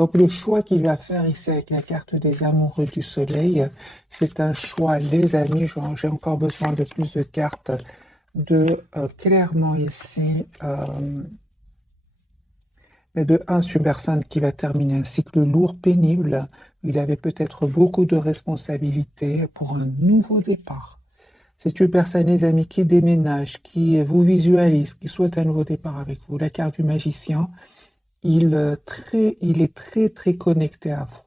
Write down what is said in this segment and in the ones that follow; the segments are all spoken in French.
Donc le choix qu'il va faire ici avec la carte des amoureux du soleil, c'est un choix, les amis, j'ai encore besoin de plus de cartes, de clairement ici, mais de un, c'est une personne qui va terminer un cycle lourd, pénible, il avait peut-être beaucoup de responsabilités pour un nouveau départ. C'est une personne, les amis, qui déménage, qui vous visualise, qui souhaite un nouveau départ avec vous. La carte du magicien, il est très connecté à vous.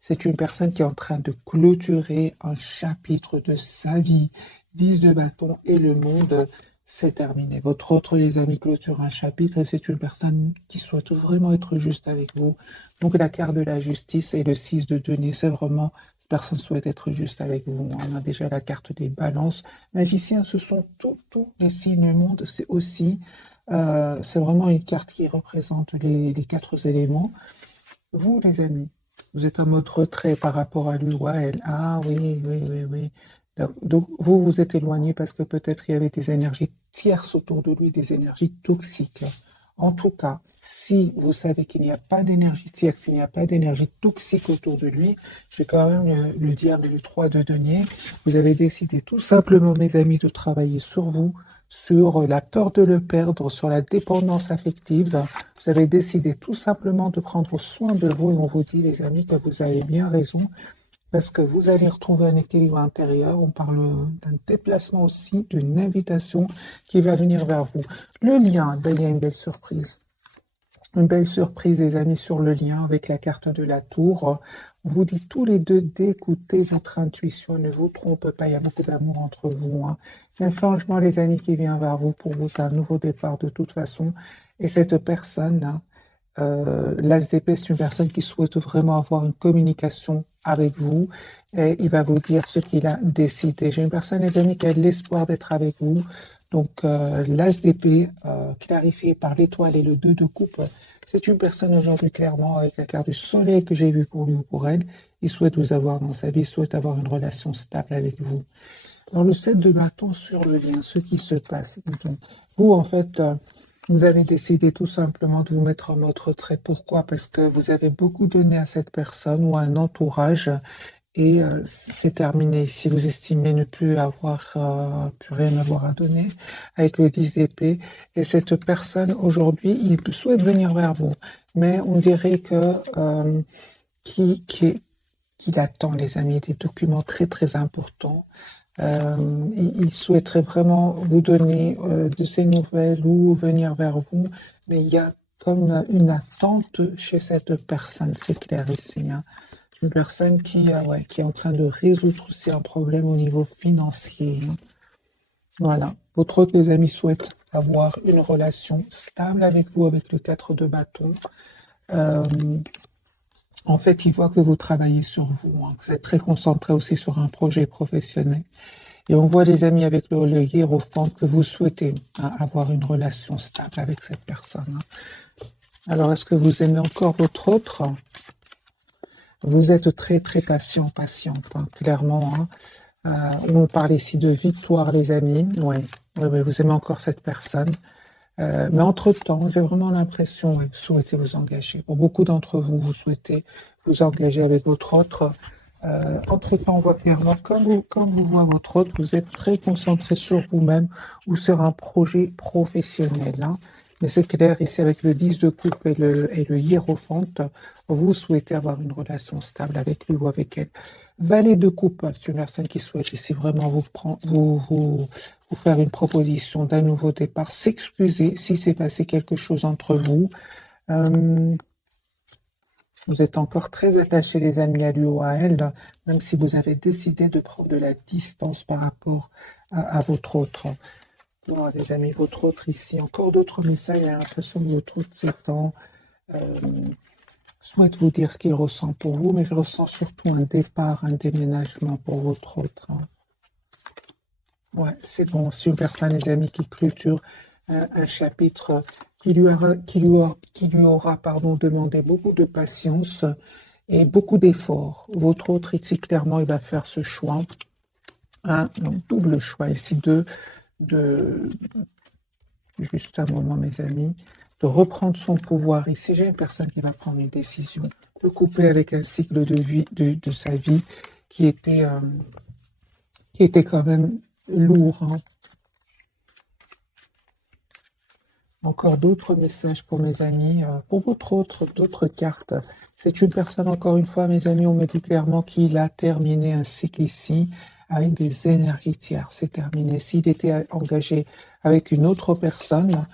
C'est une personne qui est en train de clôturer un chapitre de sa vie. 10 de bâton et le monde, c'est terminé. Votre autre, les amis, clôture un chapitre et c'est une personne qui souhaite vraiment être juste avec vous. Donc la carte de la justice et le 6 de denier, c'est vraiment, cette personne souhaite être juste avec vous. On a déjà la carte des balances. Magicien, ce sont tous les signes du monde. C'est aussi c'est vraiment une carte qui représente les 4 éléments. Vous, les amis, vous êtes en mode retrait par rapport à lui ou à elle. Ah oui. Donc, vous vous êtes éloigné parce que peut-être il y avait des énergies tierces autour de lui, des énergies toxiques. En tout cas, si vous savez qu'il n'y a pas d'énergie tierce, il n'y a pas d'énergie toxique autour de lui, je vais quand même le diable et le 3 de denier. Vous avez décidé tout simplement, mes amis, de travailler sur vous, sur la peur de le perdre, sur la dépendance affective. Vous avez décidé tout simplement de prendre soin de vous et on vous dit, les amis, que vous avez bien raison parce que vous allez retrouver un équilibre intérieur. On parle d'un déplacement aussi, d'une invitation qui va venir vers vous. Le lien, ben, il y a une belle surprise. Une belle surprise, les amis, sur le lien avec la carte de la tour. On vous dit tous les deux d'écouter votre intuition. Ne vous trompe pas, il y a beaucoup d'amour entre vous. Hein. Il y a un changement, les amis, qui vient vers vous. Pour vous, c'est un nouveau départ de toute façon. Et cette personne, hein, l'As d'épée, c'est une personne qui souhaite vraiment avoir une communication avec vous et il va vous dire ce qu'il a décidé. J'ai une personne, les amis, qui a l'espoir d'être avec vous. Donc, l'As d'épée, clarifié par l'étoile et le 2 de coupe, c'est une personne aujourd'hui, clairement, avec la carte du soleil que j'ai vue pour lui ou pour elle. Il souhaite vous avoir dans sa vie, il souhaite avoir une relation stable avec vous. Dans le 7 de bâton sur le lien, ce qui se passe. Donc, vous, en fait, vous avez décidé tout simplement de vous mettre en mode retrait. Pourquoi? Parce que vous avez beaucoup donné à cette personne ou à un entourage et c'est terminé. Si vous estimez ne plus avoir, plus rien avoir à donner avec le 10 d'épée et cette personne aujourd'hui, il souhaite venir vers vous, mais on dirait que qui, qui, qu'il attend, les amis, des documents très importants. Il souhaiterait vraiment vous donner de ses nouvelles ou venir vers vous, mais il y a comme une attente chez cette personne, c'est clair ici. Hein. Une personne qui est en train de résoudre aussi un problème au niveau financier. Hein. Voilà. Votre autre, les amis, souhaite avoir une relation stable avec vous, avec le 4 de bâton. En fait, il voit que vous travaillez sur vous. Hein. Vous êtes très concentré aussi sur un projet professionnel. Et on voit, les amis, avec le hiérophante, que vous souhaitez hein, avoir une relation stable avec cette personne. Hein. Alors, est-ce que vous aimez encore votre autre? Vous êtes très patiente, hein, clairement. Hein. On parle ici de victoire, les amis. Oui, vous aimez encore cette personne. Mais entre-temps, j'ai vraiment l'impression, vous souhaitez vous engager. Pour beaucoup d'entre vous, vous souhaitez vous engager avec votre autre. Entre-temps, on voit clairement, comme vous voyez votre autre, vous êtes très concentré sur vous-même ou sur un projet professionnel. Hein. Mais c'est clair, ici, avec le 10 de coupe et le hiérophante, vous souhaitez avoir une relation stable avec lui ou avec elle. Valet de coupe, c'est une personne qui souhaite ici vraiment vous faire une proposition d'un nouveau départ, s'excuser si s'est passé quelque chose entre vous. Vous êtes encore très attachés, les amis, à lui ou à elle, même si vous avez décidé de prendre de la distance par rapport à votre autre. Bon, les amis, votre autre ici, encore d'autres messages, j'ai l'impression que votre autre s'étend, souhaite vous dire ce qu'il ressent pour vous, mais je ressens surtout un départ, un déménagement pour votre autre. Ouais, c'est bon, c'est une personne, les amis, qui clôture un chapitre qui lui aura demandé beaucoup de patience et beaucoup d'efforts. Votre autre, ici, clairement, il va faire ce choix, un double choix ici juste un moment, mes amis, de reprendre son pouvoir. Ici, j'ai une personne qui va prendre une décision de couper avec un cycle de vie, de sa vie qui était, euh, qui était quand même lourd, hein. Encore d'autres messages pour mes amis, pour d'autres cartes. C'est une personne, encore une fois, mes amis, on me dit clairement qu'il a terminé un cycle ici avec des énergies tierces. C'est terminé. S'il était engagé avec une autre personne,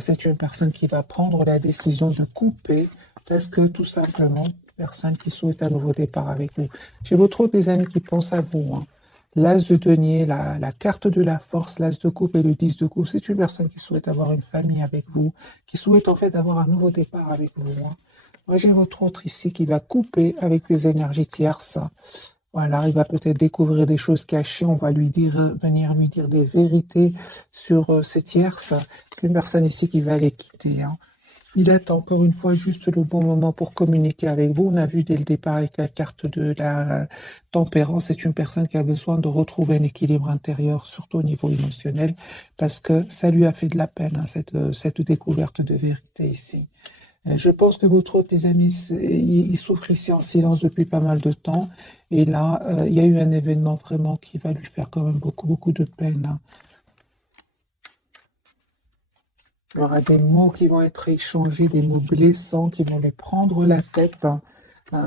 c'est une personne qui va prendre la décision de couper parce que tout simplement, personne qui souhaite un nouveau départ avec vous. J'ai votre des amis qui pensent à vous, hein. L'as de denier, la carte de la force, l'as de coupe et le 10 de coupe, c'est une personne qui souhaite avoir une famille avec vous, qui souhaite en fait avoir un nouveau départ avec vous, hein. Moi, j'ai votre autre ici qui va couper avec des énergies tierces. Voilà, il va peut-être découvrir des choses cachées, on va lui dire, venir lui dire des vérités sur ces tierces. Une personne ici qui va les quitter, hein. Il attend encore une fois juste le bon moment pour communiquer avec vous. On a vu dès le départ avec la carte de la tempérance, c'est une personne qui a besoin de retrouver un équilibre intérieur, surtout au niveau émotionnel, parce que ça lui a fait de la peine, hein, cette découverte de vérité ici. Je pense que votre autre, tes amis, il souffre ici en silence depuis pas mal de temps. Et là, il y a eu un événement vraiment qui va lui faire quand même beaucoup, beaucoup de peine, hein. Il y aura des mots qui vont être échangés, des mots blessants qui vont lui prendre la tête, hein.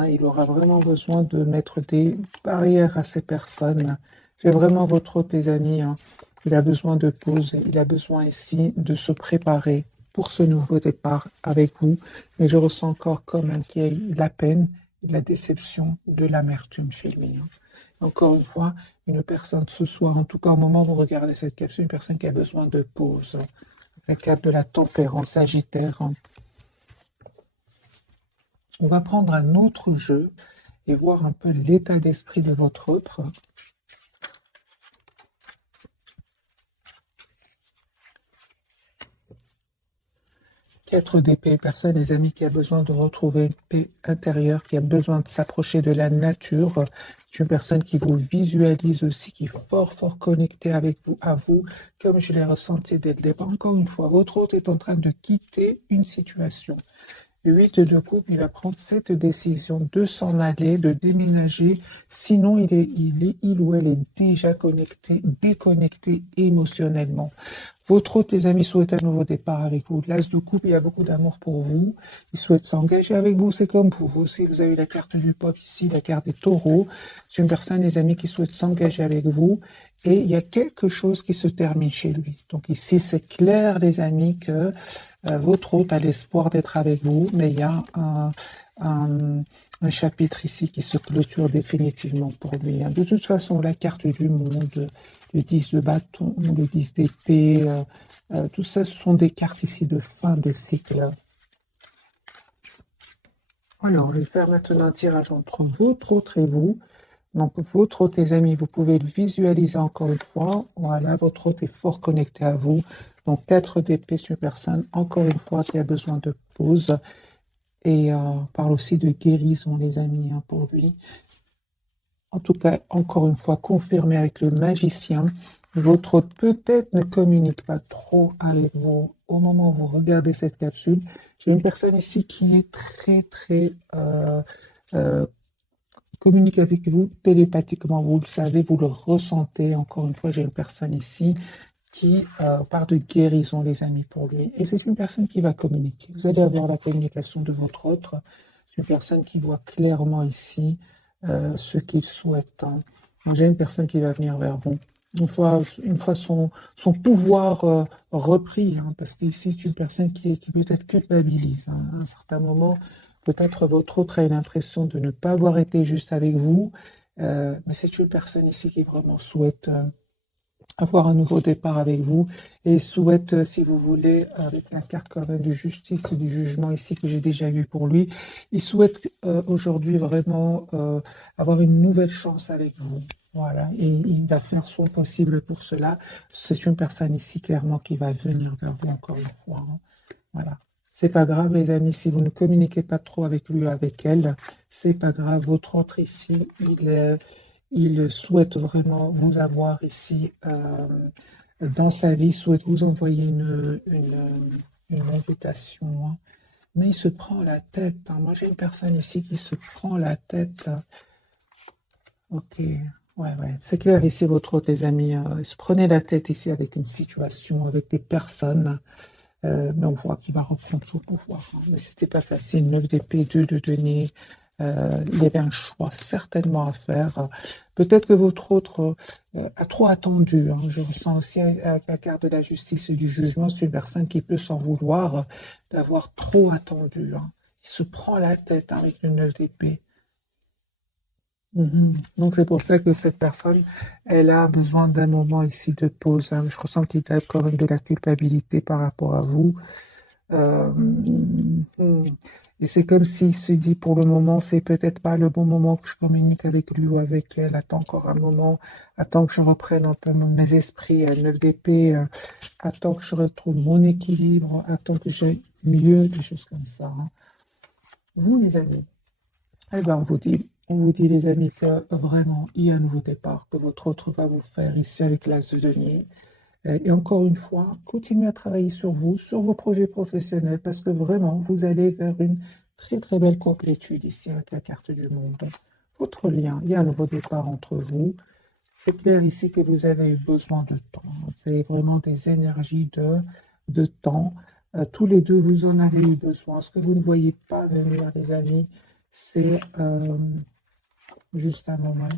Il aura vraiment besoin de mettre des barrières à ces personnes. J'ai vraiment votre tes amis, hein. Il a besoin de pause, il a besoin ici de se préparer pour ce nouveau départ avec vous. Mais je ressens encore comme qu'il y a eu la peine, de la déception, de l'amertume chez lui, hein. Encore une fois, une personne ce soir, en tout cas au moment où vous regardez cette capsule, une personne qui a besoin de pause. La carte de la tempérance sagittaire, hein. On va prendre un autre jeu et voir un peu l'état d'esprit de votre autre. 4 d'épée, personne, les amis, qui a besoin de retrouver une paix intérieure, qui a besoin de s'approcher de la nature. C'est une personne qui vous visualise aussi, qui est fort, fort connectée avec vous, à vous, comme je l'ai ressenti dès le départ. Encore une fois, votre hôte est en train de quitter une situation. 8 de coupe, il va prendre cette décision de s'en aller, de déménager. Sinon, il ou elle est déjà connecté, déconnecté émotionnellement. Votre autre, les amis, souhaite un nouveau départ avec vous. L'as de coupe, il a beaucoup d'amour pour vous. Il souhaite s'engager avec vous. C'est comme pour vous aussi. Vous avez la carte du pop ici, la carte des taureaux. C'est une personne, les amis, qui souhaite s'engager avec vous. Et il y a quelque chose qui se termine chez lui. Donc ici, c'est clair, les amis, que votre hôte a l'espoir d'être avec vous, mais il y a un chapitre ici qui se clôture définitivement pour lui, hein. De toute façon, la carte du monde, le 10 de bâton, le 10 d'épée, tout ça, ce sont des cartes ici de fin de cycle. Alors, je vais faire maintenant un tirage entre votre autre et vous. Donc, votre hôte, les amis, vous pouvez le visualiser encore une fois. Voilà, votre hôte est fort connecté à vous. Donc, 4 d'épée sur personne, encore une fois, qui a besoin de pause. Et on parle aussi de guérison, les amis, hein, pour lui. En tout cas, encore une fois, confirmé avec le magicien. Votre hôte peut-être ne communique pas trop avec vous au moment où vous regardez cette capsule. J'ai une personne ici qui est très, très euh, communique avec vous télépathiquement, vous le savez, vous le ressentez. Encore une fois, j'ai une personne ici qui parle de guérison, les amis, pour lui. Et c'est une personne qui va communiquer. Vous allez avoir la communication de votre autre. C'est une personne qui voit clairement ici ce qu'il souhaite, hein. Donc, j'ai une personne qui va venir vers vous. Une fois son pouvoir repris, hein, parce qu'ici, c'est une personne qui peut-être culpabilise, hein, à un certain moment. Peut-être votre autre a l'impression de ne pas avoir été juste avec vous, mais c'est une personne ici qui vraiment souhaite avoir un nouveau départ avec vous et souhaite, si vous voulez, avec la carte quand même de justice et du jugement ici que j'ai déjà eu pour lui, il souhaite aujourd'hui vraiment avoir une nouvelle chance avec vous. Voilà, et il va faire son possible pour cela. C'est une personne ici clairement qui va venir vers vous encore une fois, hein. Voilà. C'est pas grave, les amis, si vous ne communiquez pas trop avec lui ou avec elle, c'est pas grave. Votre autre ici, il souhaite vraiment vous avoir ici dans sa vie, souhaite vous envoyer une invitation, hein. mais il se prend la tête, hein. Moi, j'ai une personne ici qui se prend la tête. Ok, ouais. C'est clair ici, votre hôte, les amis. Il se prenait la tête ici avec une situation, avec des personnes. Mais on voit qu'il va reprendre son pouvoir, hein. Mais c'était pas facile. 9 d'épée, 2 de denier. Il y avait un choix certainement à faire. Peut-être que votre autre a trop attendu, hein. Je ressens aussi avec la carte de la justice et du jugement, c'est une personne qui peut s'en vouloir d'avoir trop attendu, hein. Il se prend la tête, hein, avec le 9 d'épée. Mhm. Donc c'est pour ça que cette personne, elle a besoin d'un moment ici de pause, hein. Je ressens qu'il y a quand même de la culpabilité par rapport à vous. Mhm. Et c'est comme s'il se dit pour le moment, c'est peut-être pas le bon moment que je communique avec lui ou avec elle. Attends encore un moment, attends que je reprenne un peu mes esprits à 9 d'épée, attends que je retrouve mon équilibre, attends que j'ai mieux, des choses comme ça, hein. Vous, les amis. Eh ben, on vous dit, les amis, que vraiment, il y a un nouveau départ que votre autre va vous faire ici avec l'As de denier. Et encore une fois, continuez à travailler sur vous, sur vos projets professionnels, parce que vraiment, vous allez vers une très très belle complétude ici avec la carte du monde. Votre lien, il y a un nouveau départ entre vous. C'est clair ici que vous avez eu besoin de temps. C'est vraiment des énergies de temps. Tous les deux, vous en avez eu besoin. Ce que vous ne voyez pas venir, les amis, c'est juste un moment.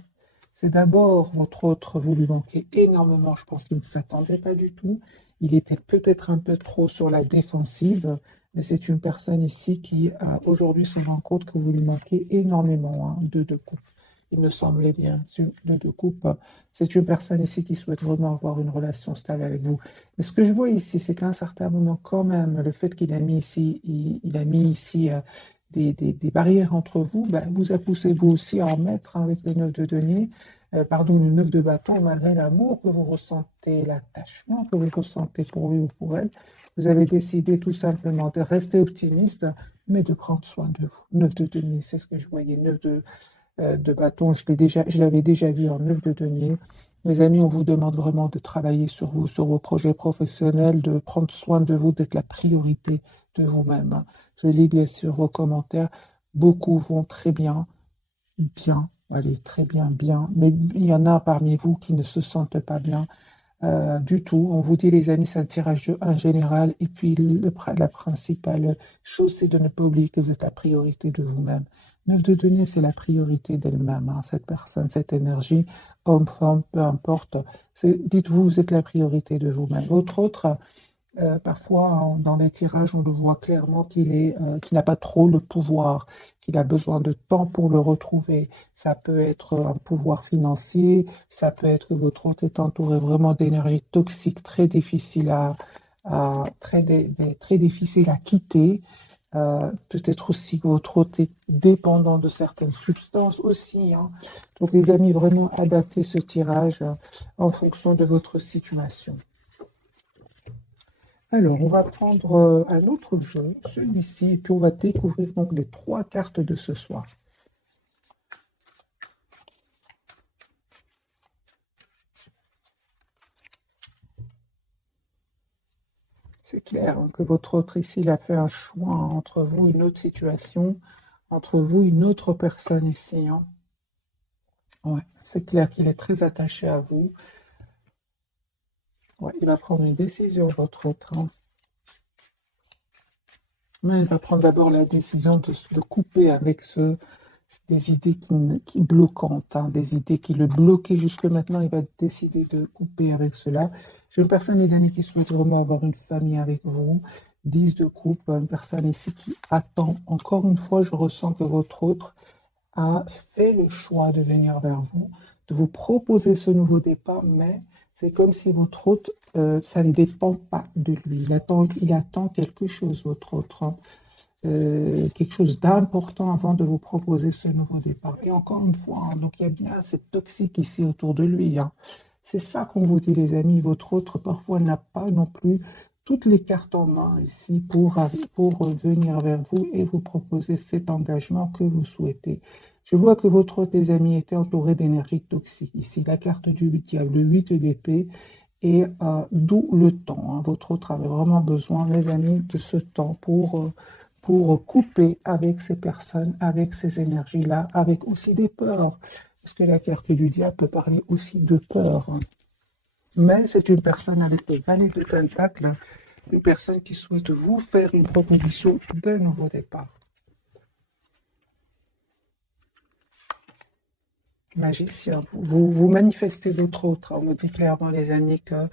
C'est d'abord votre autre, vous lui manquez énormément. Je pense qu'il ne s'attendait pas du tout. Il était peut-être un peu trop sur la défensive, mais c'est une personne ici qui, aujourd'hui, se rend compte que vous lui manquez énormément, hein, de coupe. Il me semblait bien, de coupe. C'est une personne ici qui souhaite vraiment avoir une relation stable avec vous. Mais ce que je vois ici, c'est qu'à un certain moment, quand même, le fait qu'il a mis ici, il a mis ici des barrières entre vous, ben, vous a poussé vous aussi à en mettre, hein, avec le 9 de denier, pardon, le 9 de bâton, malgré l'amour que vous ressentez, l'attachement que vous ressentez pour lui ou pour elle. Vous avez décidé tout simplement de rester optimiste, mais de prendre soin de vous. 9 de denier, c'est ce que je voyais. 9 de bâton, je l'avais déjà vu en 9 de denier. Mes amis, on vous demande vraiment de travailler sur vous, sur vos projets professionnels, de prendre soin de vous, d'être la priorité de vous-même, hein. Je lis bien sûr vos commentaires. Beaucoup vont très bien, bien, allez, très bien, bien. Mais il y en a parmi vous qui ne se sentent pas bien, du tout. On vous dit, les amis, c'est un tirage en général. Et puis, la principale chose, c'est de ne pas oublier que vous êtes la priorité de vous-même. 9 de denier, c'est la priorité d'elle-même, hein, cette personne, cette énergie, homme, femme, peu importe. Dites-vous, vous êtes la priorité de vous-même. Votre autre, parfois, dans les tirages, on le voit clairement qu'il n'a pas trop le pouvoir, qu'il a besoin de temps pour le retrouver. Ça peut être un pouvoir financier, ça peut être que votre hôte est entouré vraiment d'énergie toxique, très difficile très difficile à quitter. Peut-être aussi que votre hôte est dépendant de certaines substances aussi, hein. Donc, les amis, vraiment adaptez ce tirage, en fonction de votre situation. Alors, on va prendre un autre jeu, celui-ci, et puis on va découvrir donc les 3 cartes de ce soir. C'est clair, hein, que votre autre ici, il a fait un choix, hein, entre vous, une autre situation, entre vous, une autre personne ici, hein. Ouais, c'est clair qu'il est très attaché à vous. Ouais, il va prendre une décision, votre autre, hein. Mais il va prendre d'abord la décision de se le couper avec des idées qui bloquantes, hein, des idées qui le bloquaient jusque maintenant. Il va décider de couper avec cela. J'ai une personne, les amis, qui souhaite vraiment avoir une famille avec vous. 10 de coupe, une personne ici qui attend. Encore une fois, je ressens que votre autre a fait le choix de venir vers vous, de vous proposer ce nouveau départ, mais c'est comme si votre hôte, ça ne dépend pas de lui. Il attend quelque chose, votre autre, hein, quelque chose d'important avant de vous proposer ce nouveau départ. Et encore une fois, hein, donc il y a bien cette toxique ici autour de lui, hein. C'est ça qu'on vous dit, les amis. Votre autre, parfois, n'a pas non plus toutes les cartes en main ici pour venir vers vous et vous proposer cet engagement que vous souhaitez. Je vois que votre autre, les amis, était entouré d'énergie toxique. Ici, la carte du diable, le 8 d'épée, et d'où le temps, hein. Votre autre avait vraiment besoin, les amis, de ce temps pour couper avec ces personnes, avec ces énergies-là, avec aussi des peurs. Parce que la carte du diable peut parler aussi de peur. Mais c'est une personne avec le valet de Pentacle, une personne qui souhaite vous faire une proposition de nouveau départ. Magicien, vous manifestez votre autre. On me dit clairement, les amis, que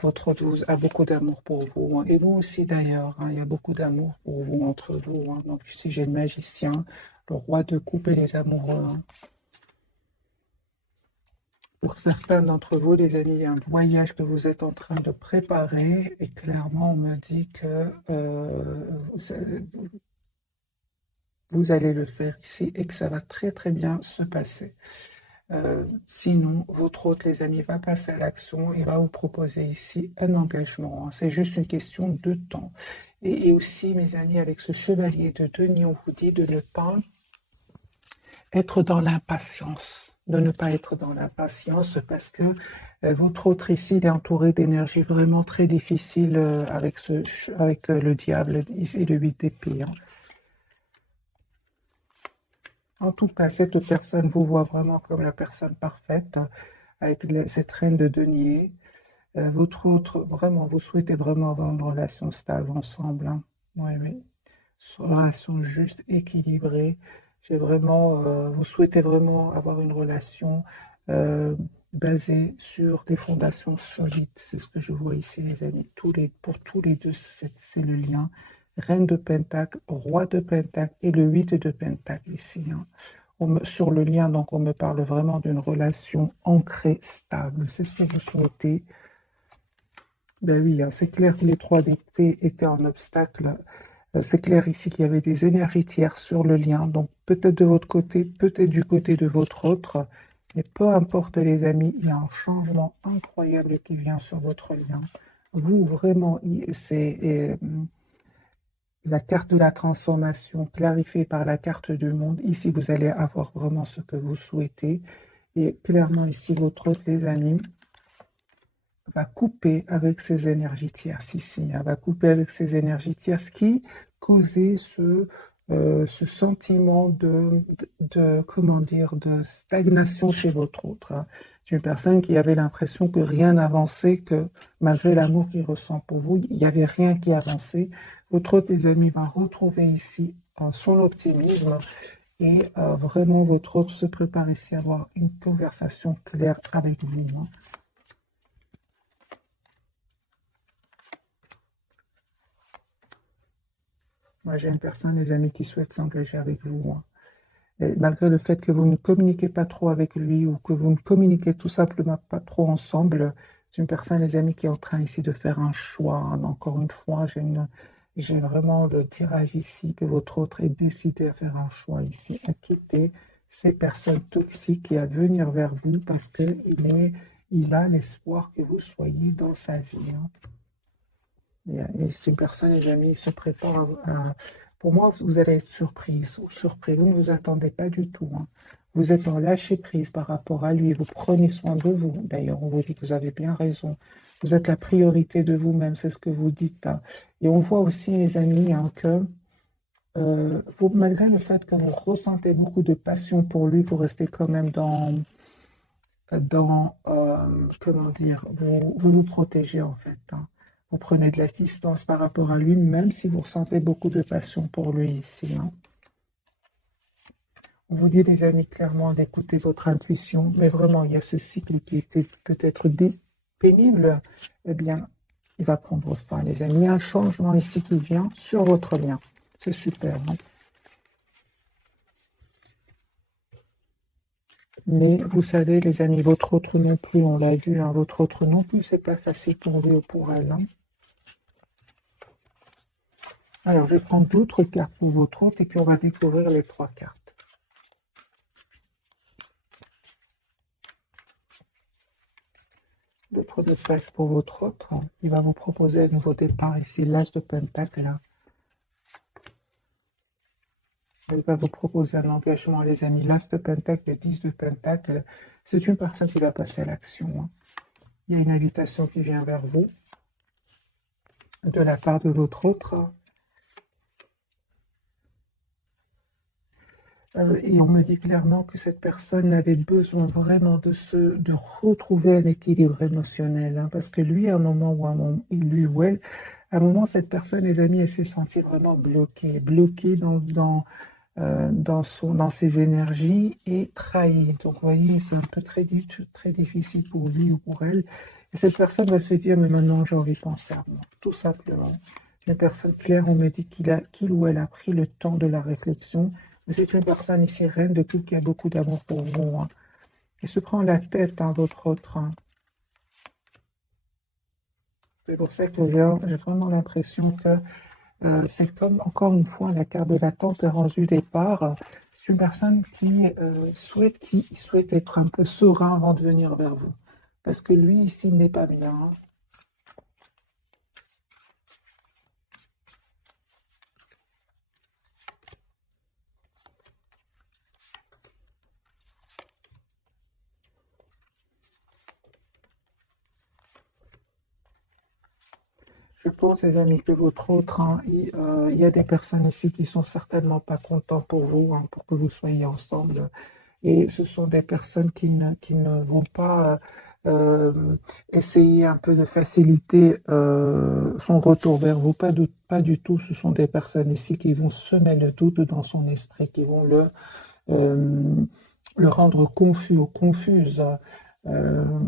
votre autre a beaucoup d'amour pour vous, hein. Et vous aussi d'ailleurs, hein, il y a beaucoup d'amour pour vous, entre vous, hein. Donc ici, j'ai le magicien, le roi de coupe et les amoureux, hein. Pour certains d'entre vous, les amis, il y a un voyage que vous êtes en train de préparer et clairement, on me dit que vous allez le faire ici et que ça va très très bien se passer. Sinon, votre hôte, les amis, va passer à l'action et va vous proposer ici un engagement, hein. C'est juste une question de temps. Et aussi, mes amis, avec ce chevalier de denier, on vous dit de ne pas être dans l'impatience, de ne pas être dans l'impatience parce que votre autre ici, il est entouré d'énergie vraiment très difficile avec, le diable ici, le 8 d'épée, hein. En tout cas, cette personne vous voit vraiment comme la personne parfaite, avec cette reine de denier. Votre autre, vraiment, vous souhaitez vraiment avoir une relation stable ensemble, hein. Oui, oui. Une relation juste, équilibrée. J'ai vraiment, vous souhaitez vraiment avoir une relation euh, basée sur des fondations solides. C'est ce que je vois ici, les amis. Pour tous les deux, c'est le lien. Reine de Pentacle, roi de Pentacle et le 8 de Pentacle ici, hein. Sur le lien, donc, on me parle vraiment d'une relation ancrée, stable. C'est ce que vous souhaitez. Ben oui, hein, c'est clair que les 3 d'épée étaient en obstacle. C'est clair ici qu'il y avait des énergies tierces sur le lien, donc peut-être de votre côté, peut-être du côté de votre autre, mais peu importe les amis, il y a un changement incroyable qui vient sur votre lien. Vous, vraiment, c'est la carte de la transformation clarifiée par la carte du monde. Ici, vous allez avoir vraiment ce que vous souhaitez. Et clairement, ici, votre autre, les amis, va couper avec ces énergies tierces ici, hein, va couper avec ces énergies tierces qui causaient ce sentiment comment dire, de stagnation chez votre autre, hein. C'est une personne qui avait l'impression que rien n'avançait, que malgré l'amour qu'il ressent pour vous, il n'y avait rien qui avançait. Votre autre, les amis, va retrouver ici son optimisme et vraiment votre autre se prépare ici à avoir une conversation claire avec vous, hein. Moi, j'ai une personne, les amis, qui souhaite s'engager avec vous, hein. Et malgré le fait que vous ne communiquez pas trop avec lui ou que vous ne communiquez tout simplement pas trop ensemble, c'est une personne, les amis, qui est en train ici de faire un choix, hein. Encore une fois, j'ai vraiment le tirage ici que votre autre est décidé à faire un choix ici, à quitter ces personnes toxiques et à venir vers vous parce il a l'espoir que vous soyez dans sa vie, hein. Et si une personne, les amis, se prépare pour moi, vous allez être surprise ou surpris. Vous ne vous attendez pas du tout, hein. Vous êtes en lâcher prise par rapport à lui. Vous prenez soin de vous. D'ailleurs, on vous dit que vous avez bien raison. Vous êtes la priorité de vous-même, c'est ce que vous dites, hein. Et on voit aussi, les amis, hein, que vous, malgré le fait que vous ressentez beaucoup de passion pour lui, vous restez quand même comment dire, vous protégez en fait, hein. Vous prenez de la distance par rapport à lui, même si vous ressentez beaucoup de passion pour lui ici, hein. On vous dit, les amis, clairement d'écouter votre intuition, mais vraiment, il y a ce cycle qui était peut-être pénible, eh bien, il va prendre fin, les amis. Il y a un changement ici qui vient sur votre lien. C'est super, hein. Mais vous savez, les amis, votre autre non plus, on l'a vu, hein, votre autre non plus, c'est pas facile pour lui ou pour elle, hein. Alors, je prends d'autres cartes pour votre autre et puis on va découvrir les 3 cartes. D'autres messages pour votre autre. Il va vous proposer un nouveau départ ici, l'As de Pentacle, là. Il va vous proposer un engagement, les amis. L'As de Pentacle, le 10 de Pentacle. C'est une personne qui va passer à l'action, hein. Il y a une invitation qui vient vers vous de la part de l'autre autre. Et on me dit clairement que cette personne avait besoin vraiment de retrouver un équilibre émotionnel, hein, parce que lui, à un moment ou lui ou elle, à un moment, cette personne, les amis, elle s'est sentie vraiment bloquée dans ses énergies et trahie. Donc, vous voyez, c'est un peu très difficile pour lui ou pour elle. Et cette personne va se dire, mais maintenant, j'ai envie de penser à moi, tout simplement. Une personne claire, on me dit qu'il ou elle a pris le temps de la réflexion. Mais c'est une personne ici, reine de couple, qui a beaucoup d'amour pour vous, hein. Il se prend la tête, hein, votre autre, hein. C'est pour ça que j'ai vraiment l'impression que c'est comme, encore une fois, la carte de la tempérance du départ. C'est une personne qui souhaite être un peu serein avant de venir vers vous. Parce que lui, ici, il n'est pas bien, hein. Je pense, les amis, que votre autre, hein, il y a des personnes ici qui sont certainement pas contents pour vous, hein, pour que vous soyez ensemble. Et ce sont des personnes qui ne vont pas essayer un peu de faciliter son retour vers vous. Pas du tout. Ce sont des personnes ici qui vont semer le doute dans son esprit, qui vont euh, le rendre confus ou confuse.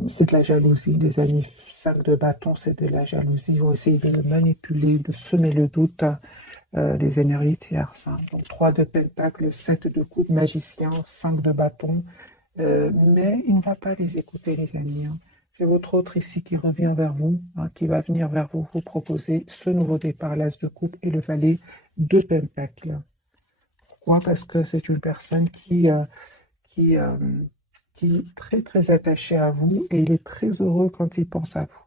C'est de la jalousie, les amis. 5 de bâton, c'est de la jalousie. Ils vont essayer de le manipuler, de semer le doute, les énergies tierces, hein. Donc 3 de pentacle, 7 de coupe, magicien, 5 de bâton. Mais il ne va pas les écouter, les amis, hein. J'ai votre autre ici qui revient vers vous, hein, qui va venir vers vous, vous proposer ce nouveau départ, l'as de coupe et le valet de pentacle. Pourquoi? Parce que c'est une personne qui, euh, qui est très très attachée à vous et il est très heureux quand il pense à vous.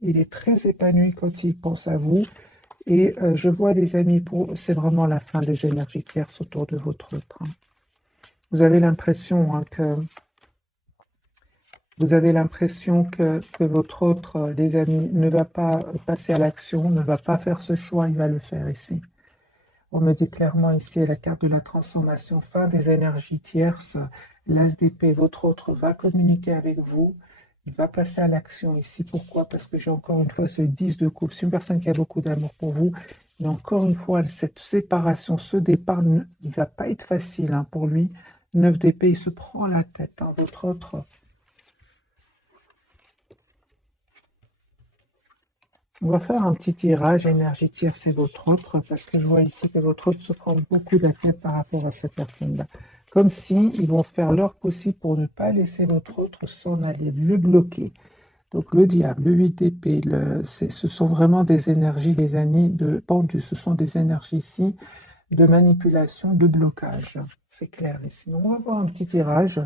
Il est très épanoui quand il pense à vous. Et je vois les amis, c'est vraiment la fin des énergies tierces autour de votre autre, hein. Vous avez l'impression, hein, que votre autre, les amis, ne va pas passer à l'action, ne va pas faire ce choix, il va le faire ici. On me dit clairement ici la carte de la transformation, fin des énergies tierces, l'as d'épée, votre autre va communiquer avec vous, il va passer à l'action ici. Pourquoi? Parce que j'ai encore une fois ce 10 de coupe. C'est une personne qui a beaucoup d'amour pour vous. Mais encore une fois, cette séparation, ce départ, il ne va pas être facile, hein, pour lui. 9 d'épée, il se prend la tête, hein. Votre autre, on va faire un petit tirage énergie tierce, c'est votre autre, parce que je vois ici que votre autre se prend beaucoup la tête par rapport à cette personne-là. Comme si ils vont faire leur possible pour ne pas laisser votre autre s'en aller, le bloquer. Donc le diable, le 8 d'épée, ce sont vraiment des énergies, les amis, de pendu. Ce sont des énergies ici de manipulation, de blocage. C'est clair ici. Donc, on va avoir un petit tirage.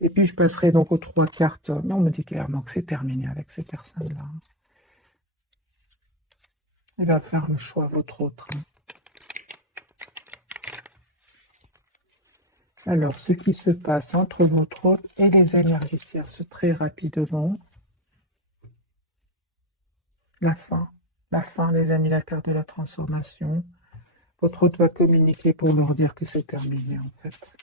Et puis je passerai donc aux 3 cartes. Mais on me dit clairement que c'est terminé avec ces personnes-là. Il va faire le choix, votre autre. Alors, ce qui se passe entre votre autre et les énergies tierces très rapidement. La fin. La fin, les amis, la carte de la transformation. Votre autre va communiquer pour leur dire que c'est terminé, en fait.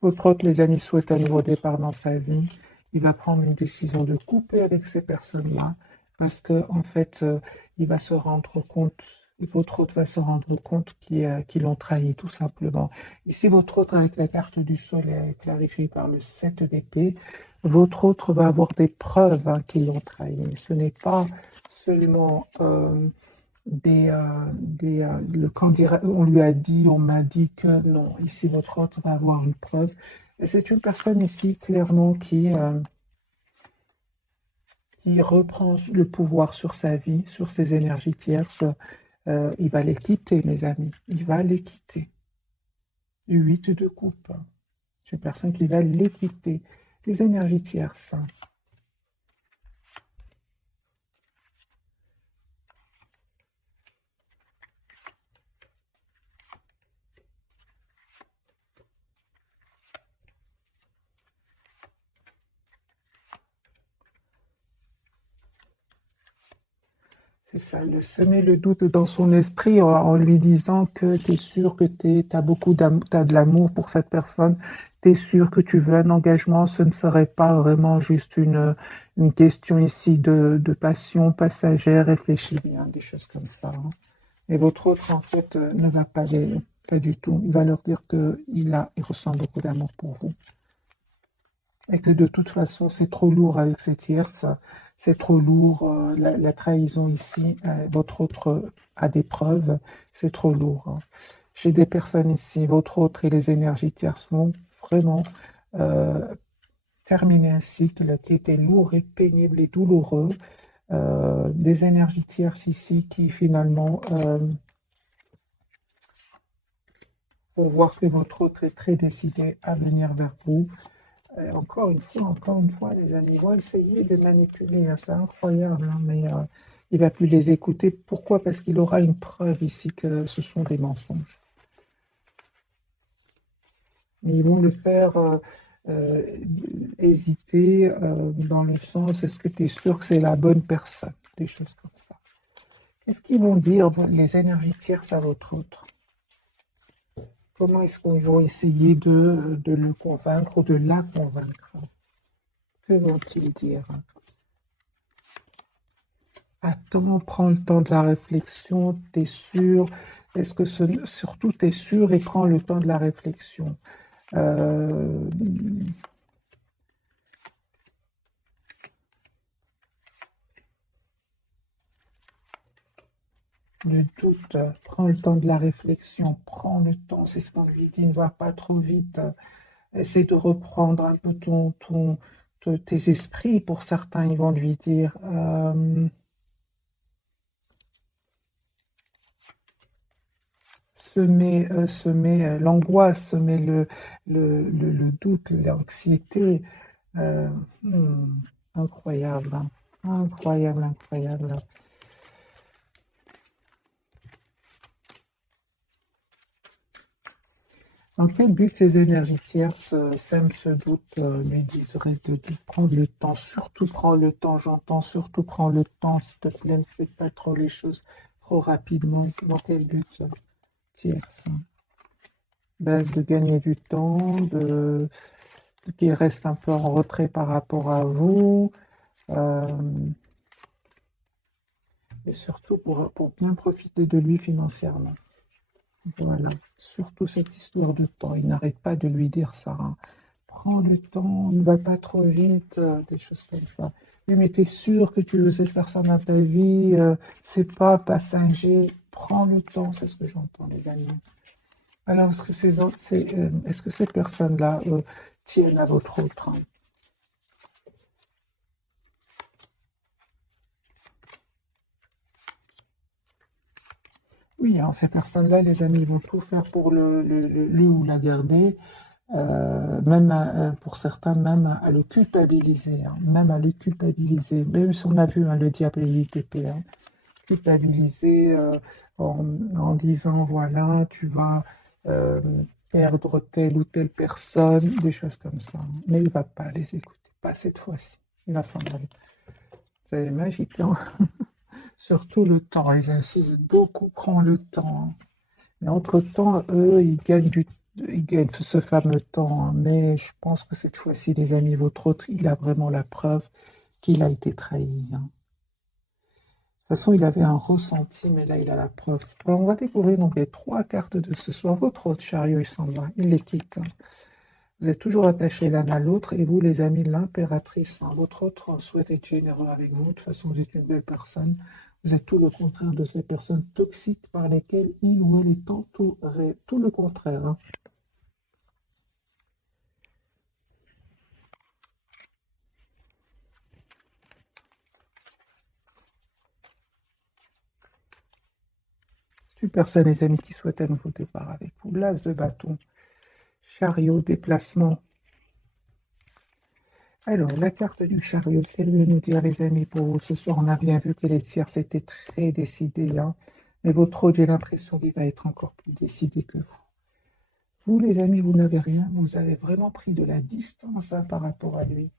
Votre autre, les amis, souhaite un nouveau départ dans sa vie. Il va prendre une décision de couper avec ces personnes-là parce que, en fait, il va se rendre compte, votre autre va se rendre compte qu'ils l'ont trahi, tout simplement. Ici, votre autre, avec la carte du soleil, clarifiée par le 7 d'épée, votre autre va avoir des preuves, hein, qu'ils l'ont trahi. Ce n'est pas seulement quand on lui a dit, on m'a dit que non. Ici, votre autre va avoir une preuve. Et c'est une personne ici, clairement, qui reprend le pouvoir sur sa vie, sur ses énergies tierces. Il va les quitter, mes amis. Il va les quitter. 8 de coupe. C'est une personne qui va les quitter. Les énergies tierces. C'est ça, de semer le doute dans son esprit en lui disant que tu es sûr que tu as beaucoup d'amour, t'as de l'amour pour cette personne, tu es sûr que tu veux un engagement, ce ne serait pas vraiment juste une question ici de passion passagère, réfléchis bien, des choses comme ça, hein. Et votre autre, en fait, ne va pas du tout. Il va leur dire il ressent beaucoup d'amour pour vous. Et que de toute façon, c'est trop lourd avec cette tierce, c'est trop lourd, la trahison ici, votre autre a des preuves, c'est trop lourd, hein. J'ai des personnes ici, votre autre et les énergies tierces vont vraiment euh, terminer un cycle qui était lourd et pénible et douloureux. Des énergies tierces ici qui finalement vont voir que votre autre est très décidé à venir vers vous. Encore une fois, les amis vont essayer de manipuler, hein. C'est incroyable, hein, mais il va plus les écouter. Pourquoi? Parce qu'il aura une preuve ici que ce sont des mensonges. Mais ils vont le faire euh, hésiter dans le sens, est-ce que tu es sûr que c'est la bonne personne? Des choses comme ça. Qu'est-ce qu'ils vont dire, les énergies tierces à votre autre? Comment est-ce qu'ils vont essayer de le convaincre ou de la convaincre? Que vont-ils dire? Attends, prends le temps de la réflexion, t'es sûr? Est-ce que surtout t'es sûr et prends le temps de la réflexion. Euh, du doute, prends le temps de la réflexion, prends le temps, c'est ce qu'on lui dit, ne va pas trop vite. Essaie de reprendre un peu tes esprits. Pour certains, ils vont lui dire. Semer l'angoisse, semer le doute, l'anxiété. Euh, hmm, incroyable, hein. Incroyable, incroyable. Dans quel but ces énergies tierces sèment ce doute, lui disent reste de prendre le temps, surtout prends le temps, j'entends, surtout prends le temps, s'il te plaît, ne fais pas trop les choses trop rapidement. Dans quel but tierce? Ben, de gagner du temps, qu'il reste un peu en retrait par rapport à vous, euh, et surtout pour bien profiter de lui financièrement. Voilà, surtout cette histoire de temps. Il n'arrête pas de lui dire ça, hein. Prends le temps, ne va pas trop vite, des choses comme ça. Oui, mais t'es sûr que tu veux cette personne dans ta vie, c'est pas passager. Prends le temps, c'est ce que j'entends, les amis. Alors, est-ce que ces personnes-là tiennent à votre autre, hein? Oui, hein, ces personnes-là, les amis, ils vont tout faire pour lui ou la garder, même pour certains, même à le culpabiliser, hein, même à le culpabiliser. Même si on a vu, hein, le diable et l'ITP, hein, culpabiliser en disant, voilà, tu vas euh, perdre telle ou telle personne, des choses comme ça, hein. Mais il ne va pas les écouter, pas cette fois-ci. Il va s'en aller. C'est magique, hein. Surtout le temps, ils insistent beaucoup, prends le temps, hein. Mais entre-temps, eux, ils gagnent ce fameux temps, hein. Mais je pense que cette fois-ci, les amis, votre autre, il a vraiment la preuve qu'il a été trahi, hein. De toute façon, il avait un ressenti, mais là, il a la preuve. Alors, on va découvrir donc les trois cartes de ce soir. Votre autre chariot, il s'en va, il les quitte, hein. Vous êtes toujours attachés l'un à l'autre, et vous, les amis, l'impératrice, hein. Votre autre souhaite être généreux avec vous. De toute façon, vous êtes une belle personne. Vous êtes tout le contraire de ces personnes toxiques par lesquelles il ou elle est entouré. Tout le contraire, hein. C'est une personne, les amis, qui souhaite un nouveau départ avec vous. L'as de bâton, chariot, déplacement. Alors, la carte du chariot, ce qu'elle veut nous dire, les amis, pour vous ce soir, on a bien vu que les tierces étaient très décidés, hein. Mais votre autre, j'ai l'impression qu'il va être encore plus décidé que vous. Vous, les amis, vous n'avez rien. Vous avez vraiment pris de la distance, hein, par rapport à lui.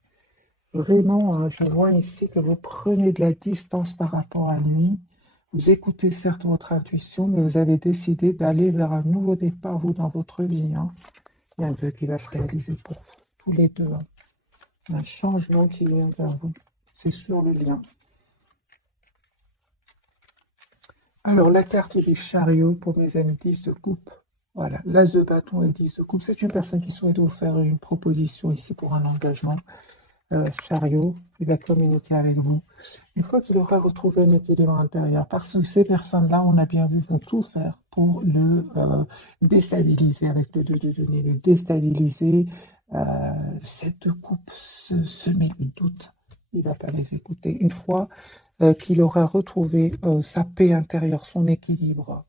Vraiment, hein, je vois ici que vous prenez de la distance par rapport à lui. Vous écoutez certes votre intuition, mais vous avez décidé d'aller vers un nouveau départ, vous, dans votre vie, hein. Il y a un vœu qui va se réaliser pour vous, tous les deux, hein. Un changement qui vient vers vous. C'est sur le lien. Alors, la carte du chariot pour mes amis 10 de coupe. Voilà, l'as de bâton et 10 de coupe. C'est une personne qui souhaite vous faire une proposition ici pour un engagement. Chariot, il va communiquer avec vous. Une fois qu'il aura retrouvé un équilibre intérieur, parce que ces personnes-là, on a bien vu, vont tout faire pour le déstabiliser avec le 2 de denier, le déstabiliser. Cette coupe se met le doute. Il ne va pas les écouter. Une fois qu'il aura retrouvé sa paix intérieure, son équilibre,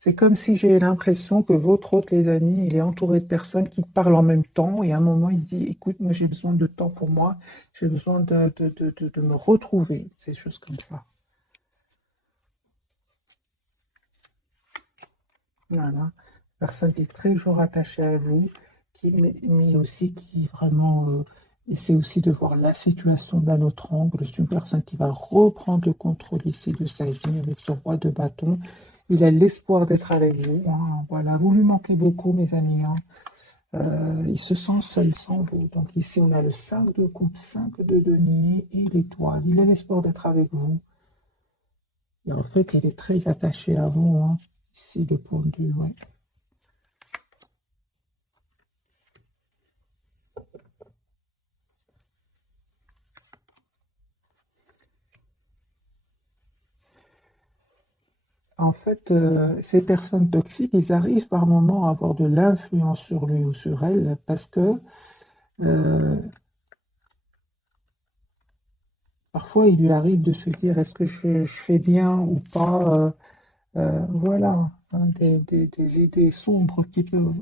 c'est comme si j'ai l'impression que votre hôte, les amis, il est entouré de personnes qui parlent en même temps et à un moment, il se dit, écoute, moi j'ai besoin de temps pour moi, j'ai besoin de me retrouver, ces choses comme ça. Voilà. Personne qui est très toujours attachée à vous, mais aussi qui vraiment essaie aussi de voir la situation d'un autre angle. C'est une personne qui va reprendre le contrôle ici de sa vie avec ce roi de bâton. Il a l'espoir d'être avec vous, hein. Voilà, vous lui manquez beaucoup, mes amis, hein. Il se sent seul sans vous. Donc ici, on a le 5 de coupe, 5 de denier et l'étoile. Il a l'espoir d'être avec vous. Et en fait, il est très attaché à vous, hein. Ici, le pendu, ouais. En fait, ces personnes toxiques, ils arrivent par moments à avoir de l'influence sur lui ou sur elle parce que euh, parfois il lui arrive de se dire est-ce que je fais bien ou pas. Voilà, hein, des idées sombres qui peuvent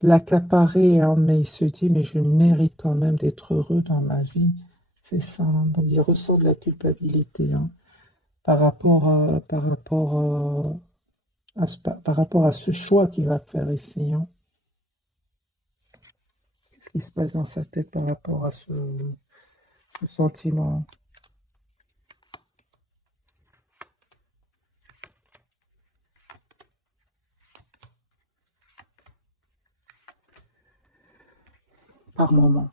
l'accaparer, hein, mais il se dit mais je mérite quand même d'être heureux dans ma vie. C'est ça, hein. Donc il ressent de la culpabilité, hein, par rapport à ce choix qu'il va faire ici, hein. Qu'est-ce qui se passe dans sa tête par rapport à ce sentiment par moment?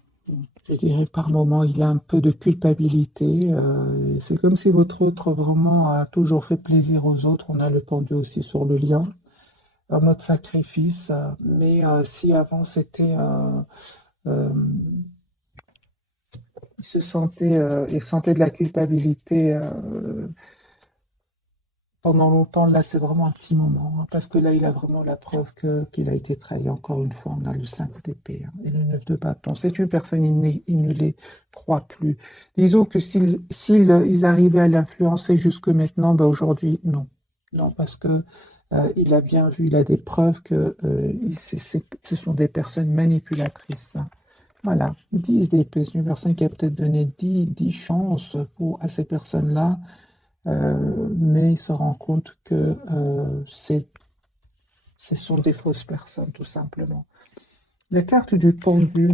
Je dirais par moment, il a un peu de culpabilité. C'est comme si votre autre vraiment a toujours fait plaisir aux autres. On a le pendu aussi sur le lien, en mode sacrifice. Mais si avant c'était, euh, il sentait de la culpabilité pendant longtemps, là, c'est vraiment un petit moment, hein, parce que là, il a vraiment la preuve qu'il a été trahi. Encore une fois, on a le 5 d'épée, hein, et le 9 de bâton. C'est une personne, il ne les croit plus. Disons que ils arrivaient à l'influencer jusque maintenant, ben aujourd'hui, non. Non, parce que il a bien vu, il a des preuves que ce sont des personnes manipulatrices, hein. Voilà, 10 d'épée, c'est une personne qui a peut-être donné 10 chances à ces personnes-là, mais il se rend compte que ce sont des fausses personnes, tout simplement. La carte du pendu,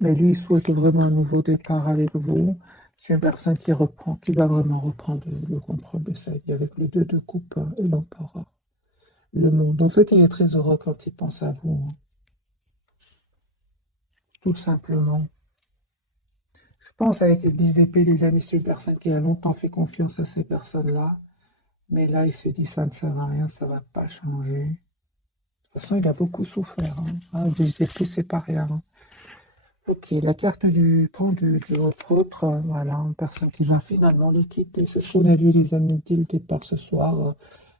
mais lui, il souhaite vraiment un nouveau départ avec vous. C'est une personne qui va vraiment reprendre le contrôle de sa vie avec le 2 de coupe et l'empereur. Le monde. En fait, il est très heureux quand il pense à vous, hein, tout simplement. Je pense avec les 10 épées, les amis, c'est une personne qui a longtemps fait confiance à ces personnes-là. Mais là, il se dit, ça ne sert à rien, ça ne va pas changer. De toute façon, il a beaucoup souffert, hein. Ah, 10 épées, c'est pas rien, hein. Ok, la carte du pendu de votre autre, voilà, une personne qui va finalement les quitter. C'est ce qu'on a vu, les amis, dès le départ ce soir.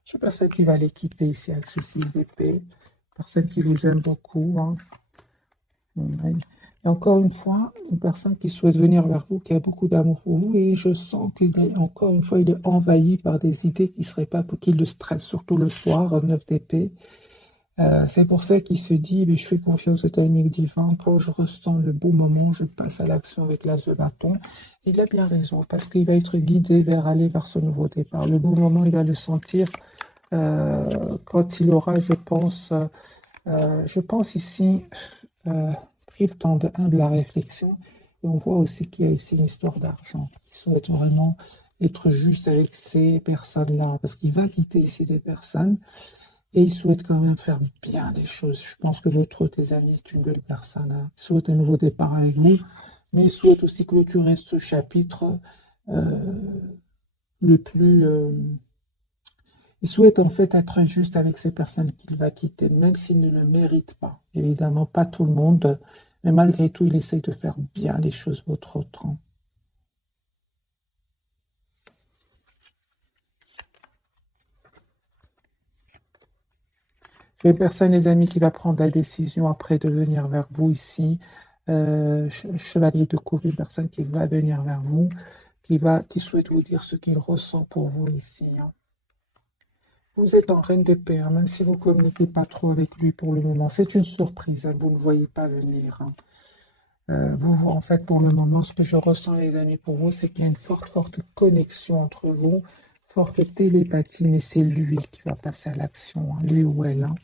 C'est une personne qui va les quitter ici avec ce 6 d'épée. Personne qui vous aime beaucoup, hein. Ouais. Et encore une fois, une personne qui souhaite venir vers vous, qui a beaucoup d'amour pour vous, et je sens encore une fois, il est envahi par des idées qui seraient pas pour qu'il le stresse, surtout le soir, 9 d'épée. C'est pour ça qu'il se dit, mais je fais confiance au timing divin. Quand je ressens le bon moment, je passe à l'action avec l'as de bâton. Il a bien raison, parce qu'il va être guidé vers aller vers ce nouveau départ. Le bon moment, il va le sentir quand il aura, je pense ici, pris le temps de la réflexion. Et on voit aussi qu'il y a ici une histoire d'argent. Il souhaite vraiment être juste avec ces personnes-là, parce qu'il va quitter ici des personnes, et il souhaite quand même faire bien les choses. Je pense que l'autre, tes amis, c'est une belle personne, hein. Il souhaite un nouveau départ avec vous, mais il souhaite aussi clôturer ce chapitre euh, le plus... il souhaite en fait être juste avec ces personnes qu'il va quitter, même s'il ne le mérite pas. Évidemment, pas tout le monde, mais malgré tout, il essaye de faire bien les choses, votre autre, hein. J'ai une personne, les amis, qui va prendre la décision après de venir vers vous ici. Chevalier de coupe, une personne qui va venir vers vous, qui souhaite vous dire ce qu'il ressent pour vous ici, hein. Vous êtes en reine d'épée, hein, même si vous ne communiquez pas trop avec lui pour le moment. C'est une surprise, hein, vous ne le voyez pas venir, hein. En fait, pour le moment, ce que je ressens, les amis, pour vous, c'est qu'il y a une forte, forte connexion entre vous, forte télépathie, mais c'est lui qui va passer à l'action, hein, lui ou elle, hein.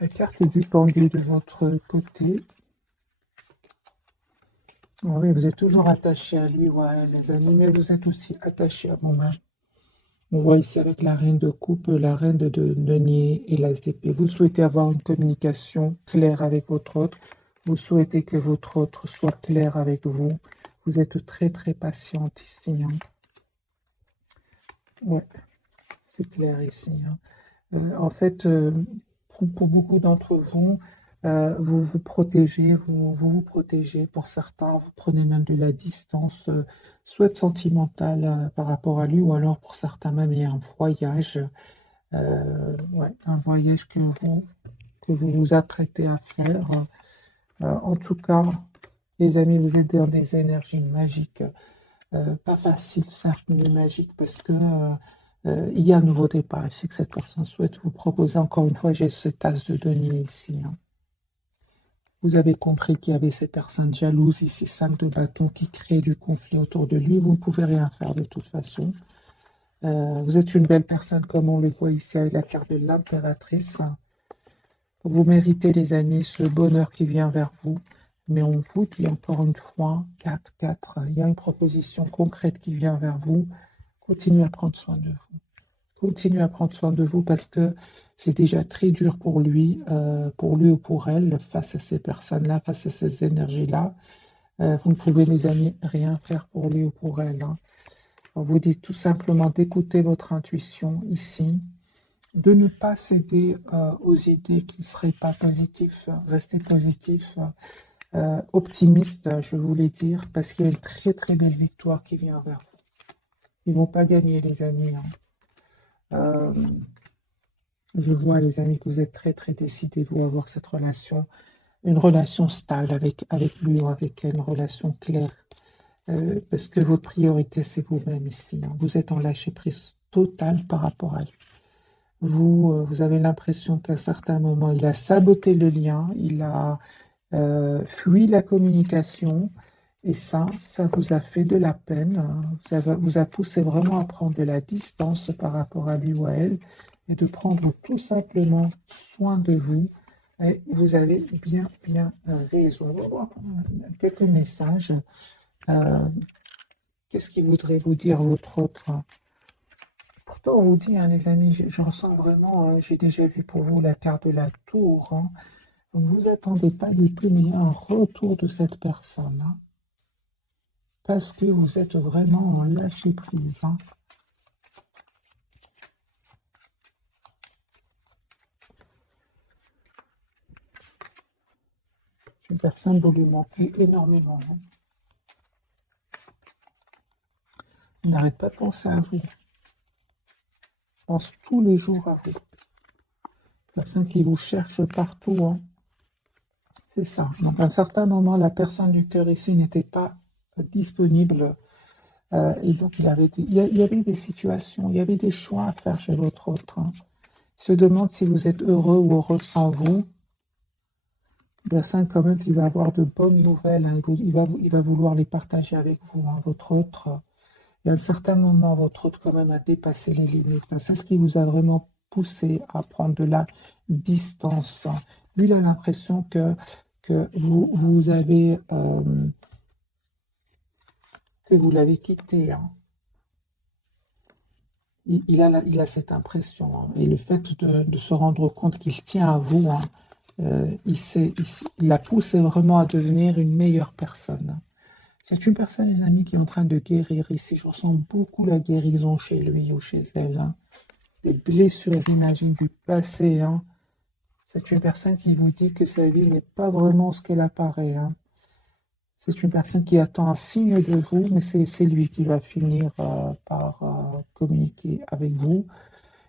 La carte du pendu de votre côté. Oui, vous êtes toujours attaché à lui, ouais, les amis, mais vous êtes aussi attaché à vous-même. On voit ici avec la reine de coupe, la reine de denier et la d'épée. Vous souhaitez avoir une communication claire avec votre autre. Vous souhaitez que votre autre soit clair avec vous. Vous êtes très, très patiente ici, hein. Ouais, c'est clair ici, hein. En fait, pour beaucoup d'entre vous, vous vous protégez, vous protégez. Pour certains, vous prenez même de la distance, soit sentimentale par rapport à lui, ou alors pour certains même, il y a un voyage, ouais, un voyage que vous vous apprêtez à faire. En tout cas, les amis, vous êtes dans des énergies magiques. Pas facile, certes, mais magique, parce que il y a un nouveau départ ici que cette personne souhaite vous proposer. Encore une fois, j'ai cette tasse de denier ici, hein. Vous avez compris qu'il y avait ces personnes jalouses ici, 5 de bâton, qui créent du conflit autour de lui. Vous ne pouvez rien faire de toute façon. Vous êtes une belle personne, comme on le voit ici avec la carte de l'impératrice. Vous méritez, les amis, ce bonheur qui vient vers vous. Mais on vous dit encore une fois, 4-4, il y a une proposition concrète qui vient vers vous. Continuez à prendre soin de vous. Continuez à prendre soin de vous parce que c'est déjà très dur pour lui ou pour elle, face à ces personnes-là, face à ces énergies-là. Vous ne pouvez, les amis, rien faire pour lui ou pour elle, hein. On vous dit tout simplement d'écouter votre intuition ici, de ne pas céder aux idées qui ne seraient pas positives, rester positif, optimiste, je voulais dire, parce qu'il y a une très très belle victoire qui vient vers vous. Ils ne vont pas gagner, les amis, hein. Euh, je vois, les amis, que vous êtes très très décidés, vous, à avoir cette relation, une relation stable avec lui ou avec elle, une relation claire. Parce que votre priorité, c'est vous-même ici, hein. Vous êtes en lâcher-prise total par rapport à lui. Vous avez l'impression qu'à certains moments, il a saboté le lien, il a fui la communication, et ça vous a fait de la peine, hein. Vous a poussé vraiment à prendre de la distance par rapport à lui ou à elle, et de prendre tout simplement soin de vous. Et vous avez bien, bien raison. On va voir quelques messages. Euh, Qu'est-ce qu'il voudrait vous dire, votre autre? Pourtant, on vous dit, hein, les amis, je ressens vraiment, hein, j'ai déjà vu pour vous la carte de la tour, hein. Donc, ne vous attendez pas du tout, mais il y a un retour de cette personne, hein, parce que vous êtes vraiment en lâcher prise, hein. Une personne, vous lui manquez énormément, hein. Il n'arrête pas de penser à vous. Il pense tous les jours à vous. Personne qui vous cherche partout, hein. C'est ça. Donc, à un certain moment, la personne du cœur ici n'était pas disponible. Et donc, il y avait des situations, il y avait des choix à faire chez votre autre, hein. Il se demande si vous êtes heureux ou heureux sans vous. La Sainte, quand même, il va avoir de bonnes nouvelles, hein. Il va vouloir les partager avec vous, hein, votre autre. Et à un certain moment, votre autre, quand même, a dépassé les limites. C'est ce qui vous a vraiment poussé à prendre de la distance, hein. Lui, il a l'impression que vous avez que vous l'avez quitté, hein. Il a cette impression, hein. Et le fait de se rendre compte qu'il tient à vous, hein, il la pousse vraiment à devenir une meilleure personne. C'est une personne, les amis, qui est en train de guérir ici. Je ressens beaucoup la guérison chez lui ou chez elle, hein. Des blessures, j'imagine, du passé, hein. C'est une personne qui vous dit que sa vie n'est pas vraiment ce qu'elle apparaît, hein. C'est une personne qui attend un signe de vous, mais c'est lui qui va finir par communiquer avec vous.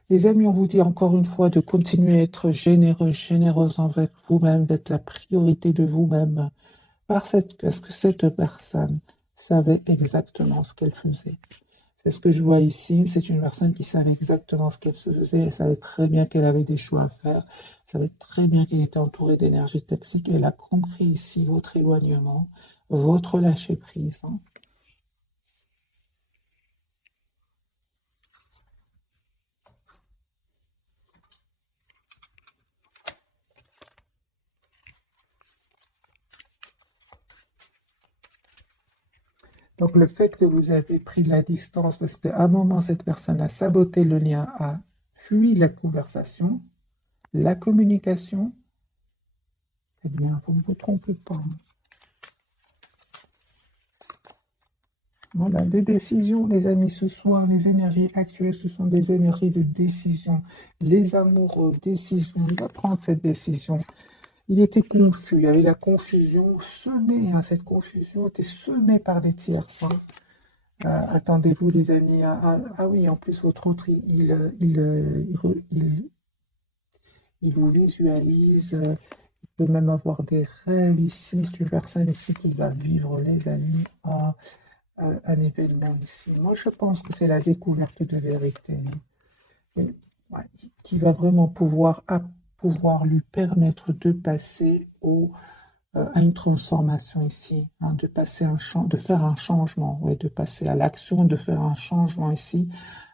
Les amis, on vous dit encore une fois de continuer à être généreux, généreuse avec vous-même, d'être la priorité de vous-même, parce que cette personne savait exactement ce qu'elle faisait. C'est ce que je vois ici, c'est une personne qui savait exactement ce qu'elle se faisait, elle savait très bien qu'elle avait des choix à faire, elle savait très bien qu'elle était entourée d'énergie toxique, elle a compris ici votre éloignement, votre lâcher-prise, hein. Donc le fait que vous avez pris de la distance, parce qu'à un moment, cette personne a saboté le lien, a fui la conversation, la communication, eh bien, vous ne vous trompez pas. Voilà, des décisions, les amis, ce soir, les énergies actuelles, ce sont des énergies de décision. Les amoureux, décision, il va prendre cette décision. Il était confus, il y avait la confusion semée, hein, cette confusion était semée par les tierces, hein. Attendez-vous, les amis. Ah oui, en plus, votre autre, il vous visualise. Il peut même avoir des rêves ici. C'est une personne ici qui va vivre, les amis, un événement ici. Moi, je pense que c'est la découverte de vérité, hein. Et, ouais, qui va vraiment pouvoir lui permettre de passer à une transformation ici, hein, de faire un changement, ouais, de passer à l'action, de faire un changement ici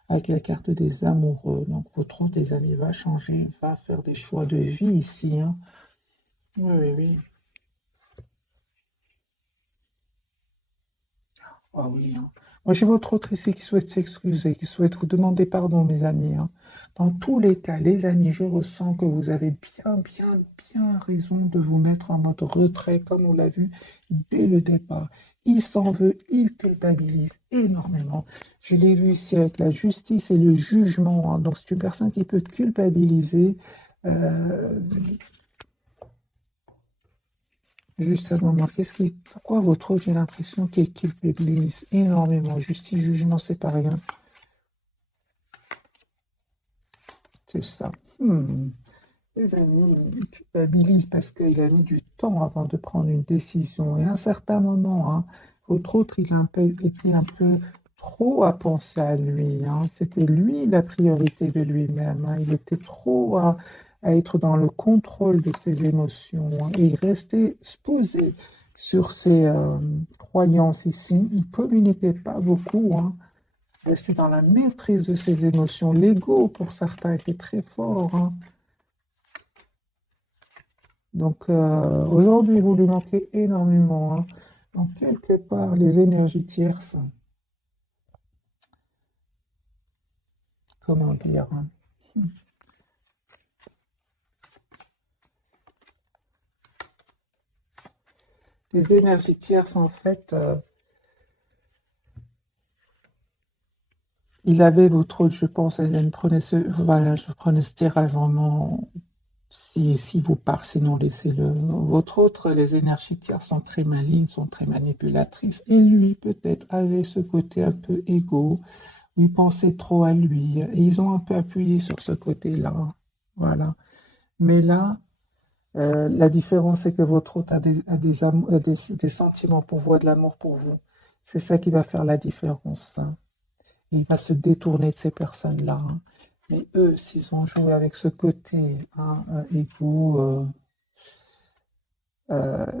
avec la carte des amoureux. Donc votre autre des amis va changer, va faire des choix de vie ici, hein. Oui, oui, oui. Ah oui, hein. Moi, j'ai votre autre ici qui souhaite s'excuser, qui souhaite vous demander pardon, mes amis, hein. Dans tous les cas, les amis, je ressens que vous avez bien, bien, bien raison de vous mettre en mode retrait, comme on l'a vu dès le départ. Il s'en veut, il culpabilise énormément. Je l'ai vu ici avec la justice et le jugement, hein. Donc, c'est une personne qui peut culpabiliser. Euh, Juste un moment, pourquoi votre autre, j'ai l'impression qu'il culpabilise énormément. Justice, jugement, c'est pas rien. C'est ça. Hmm. Les amis, il culpabilise parce qu'il a mis du temps avant de prendre une décision. Et à un certain moment, hein, votre autre, il a été un peu trop à penser à lui, hein. C'était lui la priorité de lui-même, hein. Il était trop à être dans le contrôle de ses émotions, hein. Et il restait posé sur ses croyances ici. Il communiquait pas beaucoup, hein. Il restait dans la maîtrise de ses émotions. L'ego, pour certains, était très fort, hein. Donc aujourd'hui, vous lui manquez énormément, hein. Donc quelque part, les énergies tierces, comment dire, hein, les énergies tierces, en fait, il avait votre autre, je pense, elle prenait voilà, je prenais ce tirage vraiment, si vous parlez, sinon laissez-le. Votre autre, les énergies tierces sont très malignes, sont très manipulatrices, et lui, peut-être, avait ce côté un peu égo, où il pensait trop à lui, et ils ont un peu appuyé sur ce côté-là, voilà. Mais là, la différence, c'est que votre hôte a des sentiments pour vous, a de l'amour pour vous. C'est ça qui va faire la différence, hein. Il va se détourner de ces personnes-là, hein. Mais eux, s'ils ont joué avec ce côté, hein, égo,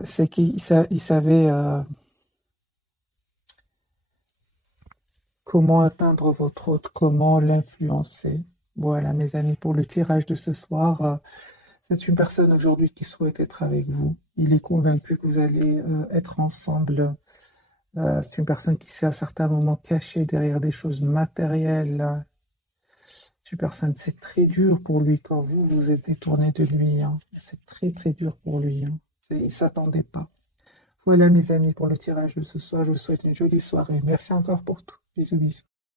c'est qu'ils savaient comment atteindre votre hôte, comment l'influencer. Voilà, mes amis, pour le tirage de ce soir. C'est une personne aujourd'hui qui souhaite être avec vous. Il est convaincu que vous allez être ensemble. C'est une personne qui s'est à certains moments cachée derrière des choses matérielles. C'est une personne, c'est très dur pour lui quand vous vous êtes détourné de lui, hein. C'est très très dur pour lui, hein. Il ne s'attendait pas. Voilà mes amis pour le tirage de ce soir. Je vous souhaite une jolie soirée. Merci encore pour tout. Bisous bisous.